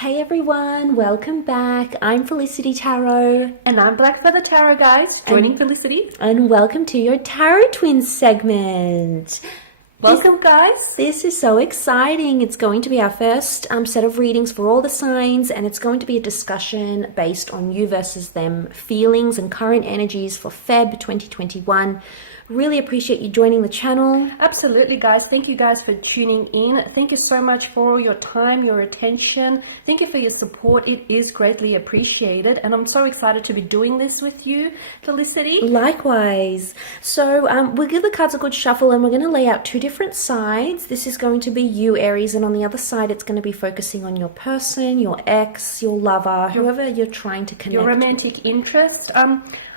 Hey everyone, welcome back. I'm Felicity Tarot. And I'm Black Feather Tarot, guys, joining Felicity. And welcome to your Tarot Twins segment. Welcome, guys. This is so exciting. It's going to be our first set of readings for all the signs, and it's going to be a discussion based on you versus them feelings and current energies for Feb 2021. Really appreciate you joining the channel. Absolutely, guys. Thank you guys for tuning in. Thank you so much for your time, your attention. Thank you for your support. It is greatly appreciated. And I'm so excited to be doing this with you, Felicity. Likewise. So we'll give the cards a good shuffle and we're going to lay out two different sides. This is going to be you, Aries, and on the other side it's going to be focusing on your person, your ex, your lover, whoever you're trying to connect Your romantic interest.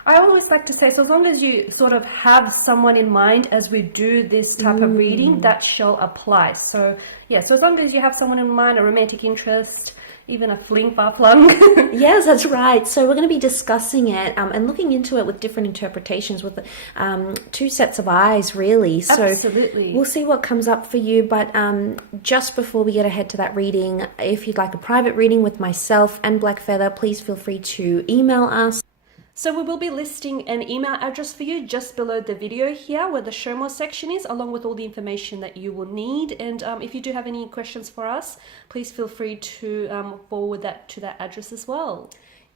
I always like to say, so as long as you sort of have someone in mind as we do this type of reading, that shall apply. So, yeah, so as long as you have someone in mind, a romantic interest, even a fling, far flung. Yes, that's right. So we're going to be discussing it and looking into it with different interpretations with two sets of eyes, really. So Absolutely. we'll see what comes up for you. But just before we get ahead to that reading, if you'd like a private reading with myself and Black Feather, please feel free to email us. So we will be listing an email address for you just below the video here where the show more section is, along with all the information that you will need. And if you do have any questions for us, please feel free to forward that to that address as well.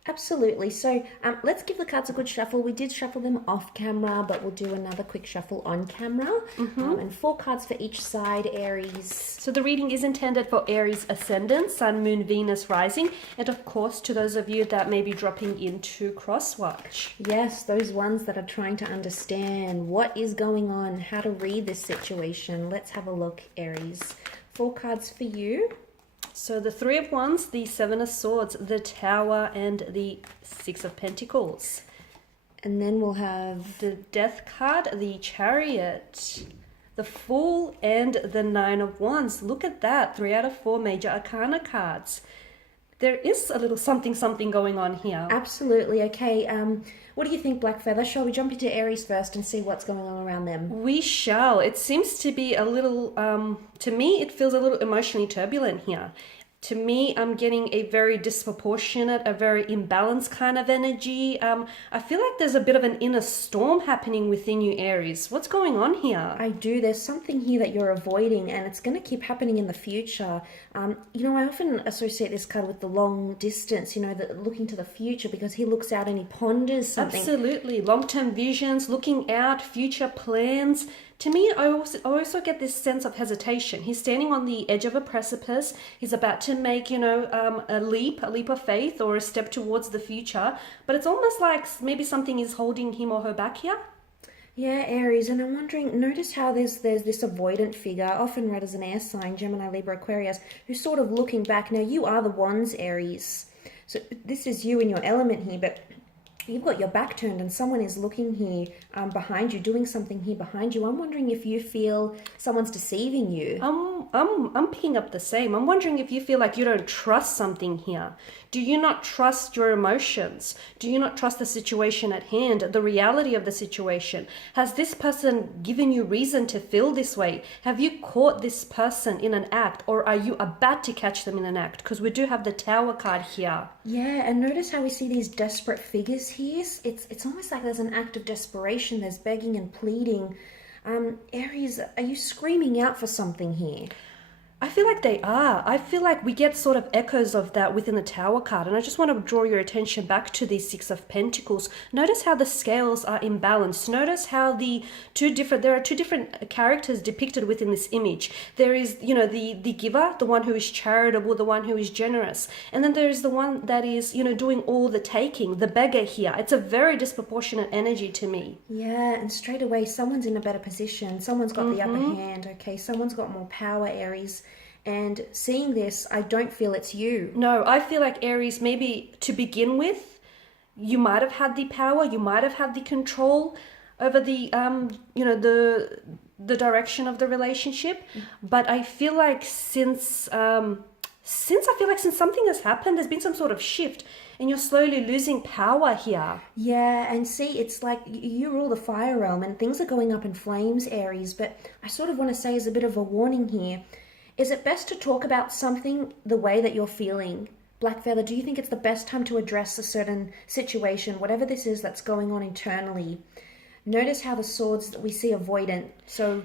Absolutely. So let's give the cards a good shuffle. We did shuffle them off camera, but we'll do another quick shuffle on camera. And 4 cards for each side, Aries. So the reading is intended for Aries ascendant, Sun, Moon, Venus, rising, and of course to those of you that may be dropping into crosswatch. Yes, those ones that are trying to understand what is going on, how to read this situation. Let's have a look, Aries. 4 cards for you. So the 3 of Wands, the 7 of Swords, the Tower, and the 6 of Pentacles. And then we'll have The Death card, the Chariot, the Fool, and the 9 of Wands. Look at that, 3 out of 4 major arcana cards. There is a little something going on here. Absolutely. Okay, what do you think, Black Feather? Shall we jump into Aries first and see what's going on around them? We shall. It seems to be a little, to me, it feels a little emotionally turbulent here. To me, I'm getting a very disproportionate, a very imbalanced kind of energy. I feel like there's a bit of an inner storm happening within you, Aries. What's going on here? I do. There's something here that you're avoiding, and it's going to keep happening in the future. I often associate this card with the long distance, looking to the future, because he looks out and he ponders something. Absolutely. Long-term visions, looking out, future plans. To me, I also get this sense of hesitation. He's standing on the edge of a precipice. He's about to make, a leap of faith or a step towards the future. But it's almost like maybe something is holding him or her back here. Yeah, Aries, and I'm wondering, notice how there's this avoidant figure, often read as an air sign, Gemini, Libra, Aquarius, who's sort of looking back. Now, you are the Wands, Aries. So this is you in your element here, but you've got your back turned and someone is looking here behind you, doing something here behind you. I'm wondering if you feel someone's deceiving you. I'm picking up the same. I'm wondering if you feel like you don't trust something here. Do you not trust your emotions? Do you not trust the situation at hand, the reality of the situation? Has this person given you reason to feel this way? Have you caught this person in an act, or are you about to catch them in an act? Because we do have the Tower card here. Yeah, and notice how we see these desperate figures here. It's almost like there's an act of desperation. There's begging and pleading. Aries, are you screaming out for something here? I feel like they are. I feel like we get sort of echoes of that within the Tower card. And I just want to draw your attention back to the 6 of Pentacles. Notice how the scales are imbalanced. Notice how there are two different characters depicted within this image. There is, the giver, the one who is charitable, the one who is generous. And then there is the one that is, doing all the taking, the beggar here. It's a very disproportionate energy to me. Yeah, and straight away, someone's in a better position. Someone's got the upper hand, okay? Someone's got more power, Aries. And seeing this, I don't feel it's you. No, I feel like Aries, maybe to begin with, you might have had the power, you might have had the control over the direction of the relationship. But I feel like since something has happened, there's been some sort of shift, and you're slowly losing power here. Yeah, and see, it's like you rule the fire realm, and things are going up in flames, Aries. But I sort of want to say as a bit of a warning here, is it best to talk about something the way that you're feeling? Black Feather, do you think it's the best time to address a certain situation, whatever this is that's going on internally? Notice how the swords that we see avoidant. So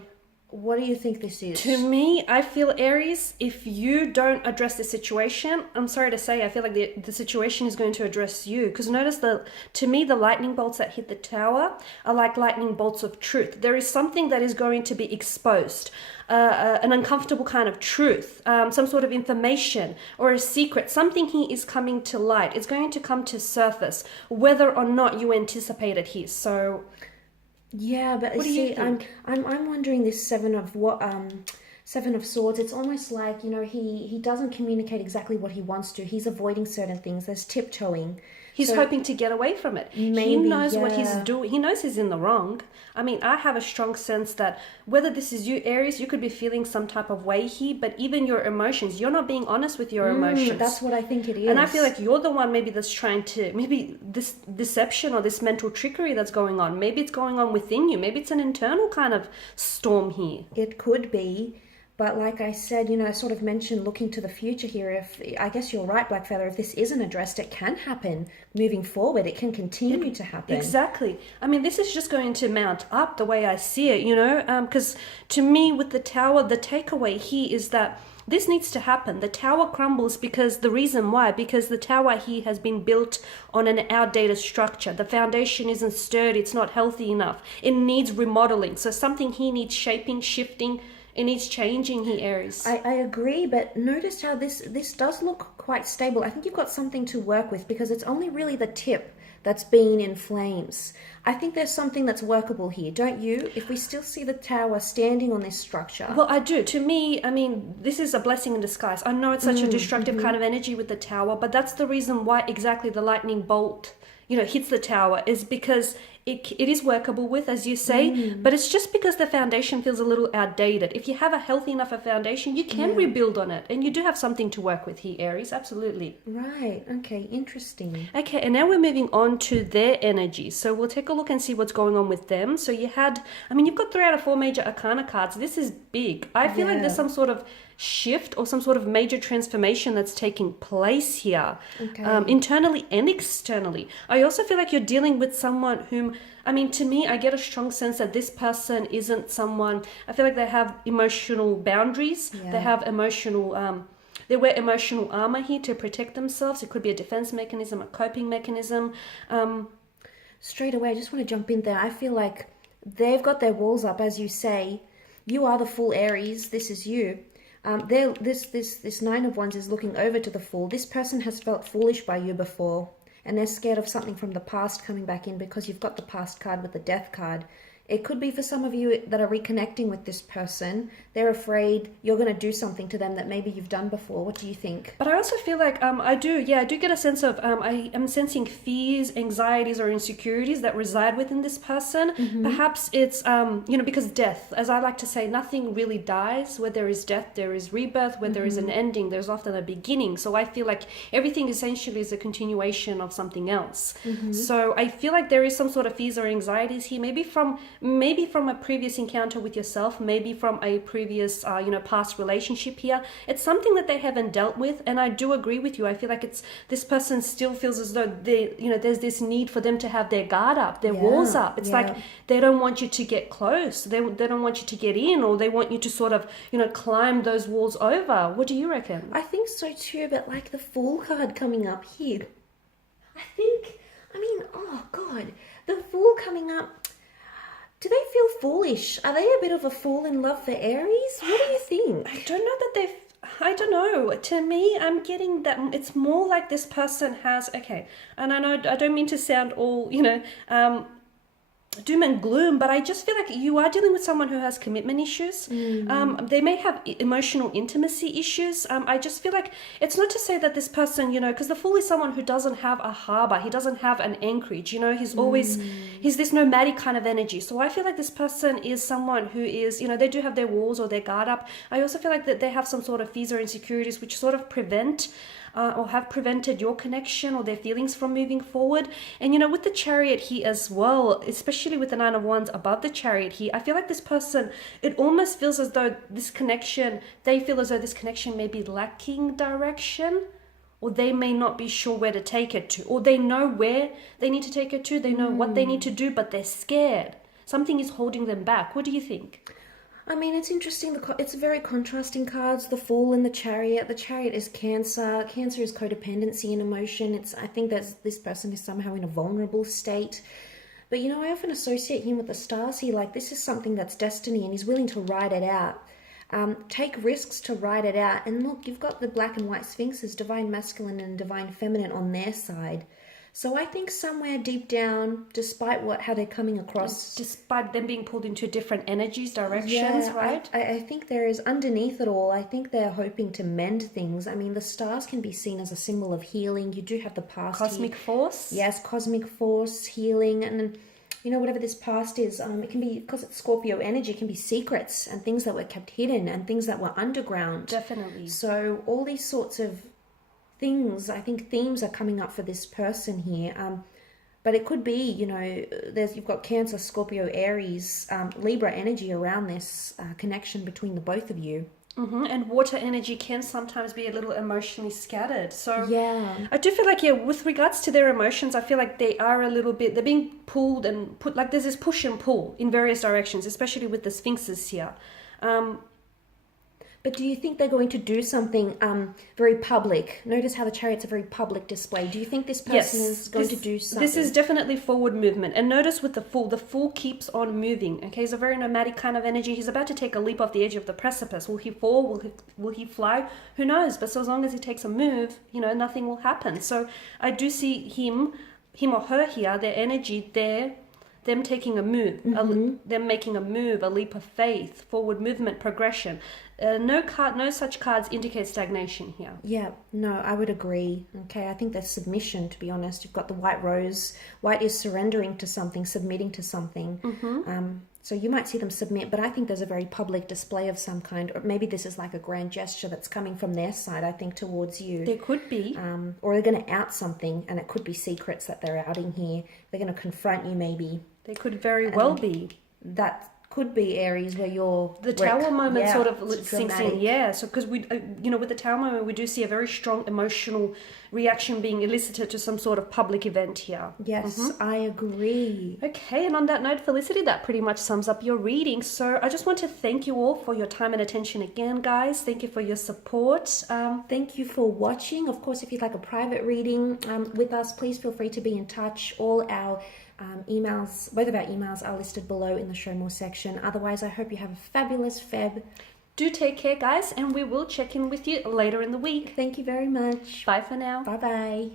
what do you think this is? To me, I feel Aries, if you don't address the situation, I'm sorry to say, I feel like the situation is going to address you. Because notice to me, the lightning bolts that hit the tower are like lightning bolts of truth. There is something that is going to be exposed, an uncomfortable kind of truth, some sort of information or a secret. Something here is coming to light. It's going to come to surface, whether or not you anticipate it here. So yeah, but what do you think? I'm wondering this Seven of Swords. It's almost like, he doesn't communicate exactly what he wants to. He's avoiding certain things. There's tiptoeing. He's So hoping to get away from it. He maybe, knows what he's yeah. doing. He knows he's in the wrong. I mean, I have a strong sense that whether this is you, Aries, you could be feeling some type of way here, but even your emotions, you're not being honest with your emotions. That's what I think it is. And I feel like you're the one maybe that's trying to, maybe this deception or this mental trickery that's going on, maybe it's going on within you. Maybe it's an internal kind of storm here. It could be, but like I said, I sort of mentioned looking to the future here. I guess you're right, Blackfeather, if this isn't addressed, it can happen moving forward. It can continue to happen. Exactly. I mean, this is just going to mount up the way I see it, because to me, with the tower, the takeaway here is that this needs to happen. The tower crumbles because the tower here has been built on an outdated structure. The foundation isn't sturdy. It's not healthy enough. It needs remodeling. So something here needs shaping, shifting. It needs changing here, Aries. I agree, but notice how this does look quite stable. I think you've got something to work with because it's only really the tip that's been in flames. I think there's something that's workable here, don't you? If we still see the tower standing on this structure. Well, I do. To me, I mean, this is a blessing in disguise. I know it's such a destructive kind of energy with the tower, but that's the reason why exactly the lightning bolt, hits the tower, is because it is workable with, as you say, but it's just because the foundation feels a little outdated. If you have a healthy enough a foundation, you can rebuild on it, and you do have something to work with here, Aries, absolutely. Right, okay, interesting. Okay, and now we're moving on to their energy. So we'll take a look and see what's going on with them. So you've got 3 out of 4 major arcana cards. This is big. I feel like there's some sort of shift or some sort of major transformation that's taking place here, internally and externally. I also feel like you're dealing with someone whom, to me, I get a strong sense that this person isn't someone, I feel like they have emotional boundaries. They have emotional, they wear emotional armor here to protect themselves. It could be a defense mechanism, a coping mechanism. Straight away, I just want to jump in there. I feel like they've got their walls up, as you say. You are the full Aries. This is you. This Nine of Wands is looking over to the Fool. This person has felt foolish by you before, and they're scared of something from the past coming back in because you've got the past card with the Death card. It could be for some of you that are reconnecting with this person. They're afraid you're going to do something to them that maybe you've done before. What do you think? But I also feel like I do get a sense of I am sensing fears, anxieties, or insecurities that reside within this person. Perhaps it's because death, as I like to say, nothing really dies. Where there is death, there is rebirth. Where there is an ending, there's often a beginning. So I feel like everything essentially is a continuation of something else. So I feel like there is some sort of fears or anxieties here, maybe from a previous encounter with yourself, maybe from a previous past relationship here. It's something that they haven't dealt with, and I do agree with you. I feel like this person still feels as though there's this need for them to have their guard up, their walls up. It's like they don't want you to get close. They don't want you to get in, or they want you to sort of climb those walls over. What do you reckon? I think so too, but like the Fool card coming up here, oh God, the Fool coming up. Do they feel foolish? Are they a bit of a fool in love for Aries? What do you think? I don't know. To me, I'm getting that it's more like this person has, and I know I don't mean to sound all, doom and gloom, but I just feel like you are dealing with someone who has commitment issues. They may have emotional intimacy issues. I just feel like it's not to say that this person, because the Fool is someone who doesn't have a harbor. He doesn't have an anchorage. He's this nomadic kind of energy. So I feel like this person is someone who is, they do have their walls or their guard up. I also feel like that they have some sort of fears or insecurities which sort of prevent or have prevented your connection or their feelings from moving forward. And with the Chariot here as well, especially with the Nine of Wands above the Chariot here, I feel like this person, it almost feels as though they feel as though this connection may be lacking direction, or they may not be sure where to take it to, or they know where they need to take it to, they know what they need to do, but they're scared. Something is holding them back. What do you think? I mean, it's interesting. It's very contrasting cards. The Fool and the Chariot. The Chariot is Cancer. Cancer is codependency and emotion. I think that this person is somehow in a vulnerable state. But you know, I often associate him with the stars here. Like, this is something that's destiny, and he's willing to ride it out. Take risks to ride it out. And look, you've got the black and white sphinxes, divine masculine and divine feminine, on their side. So I think somewhere deep down, despite how they're coming across, despite them being pulled into different energies, directions, right? I think there is, underneath it all, I think they're hoping to mend things. I mean, the stars can be seen as a symbol of healing. You do have the past. Cosmic force? Yes, cosmic force, healing, and you know, whatever this past is, it can be, because it's Scorpio energy, it can be secrets and things that were kept hidden and things that were underground. Definitely. So all these sorts of things, I think themes are coming up for this person here. But it could be, you know, you've got Cancer, Scorpio, Aries, Libra energy around this connection between the both of you. And water energy can sometimes be a little emotionally scattered. So yeah, I do feel like, with regards to their emotions, I feel like they are a little bit, they're being pulled and put, like there's this push and pull in various directions, especially with the sphinxes here. But do you think they're going to do something very public? Notice how the Chariot's a very public display. Do you think this person is going to do something? This is definitely forward movement. And notice with the Fool keeps on moving. Okay, he's a very nomadic kind of energy. He's about to take a leap off the edge of the precipice. Will he fall? Will he fly? Who knows? But so as long as he takes a move, you know, nothing will happen. So I do see him or her here, their energy there, them taking a move, them making a move, a leap of faith, forward movement, progression. No such cards indicate stagnation here. Yeah, no, I would agree. Okay, I think there's submission, to be honest. You've got the white rose. White is surrendering to something, submitting to something. So you might see them submit, but I think there's a very public display of some kind, or maybe this is like a grand gesture that's coming from their side, I think, towards you. There could be. Or they're going to out something, and it could be secrets that they're outing here. They're going to confront you, maybe. They could very well be. That could be Aries where you're... The Tower moment sort of sinks in. Yeah, so because we, with the Tower moment, we do see a very strong emotional reaction being elicited to some sort of public event here. Yes, I agree. Okay, and on that note, Felicity, that pretty much sums up your reading. So I just want to thank you all for your time and attention again, guys. Thank you for your support. Thank you for watching. Of course, if you'd like a private reading with us, please feel free to be in touch. All our emails, both of our emails are listed below in the Show More section. Otherwise, I hope you have a fabulous Feb. Do take care, guys, and we will check in with you later in the week. Thank you very much. Bye for now. Bye-bye.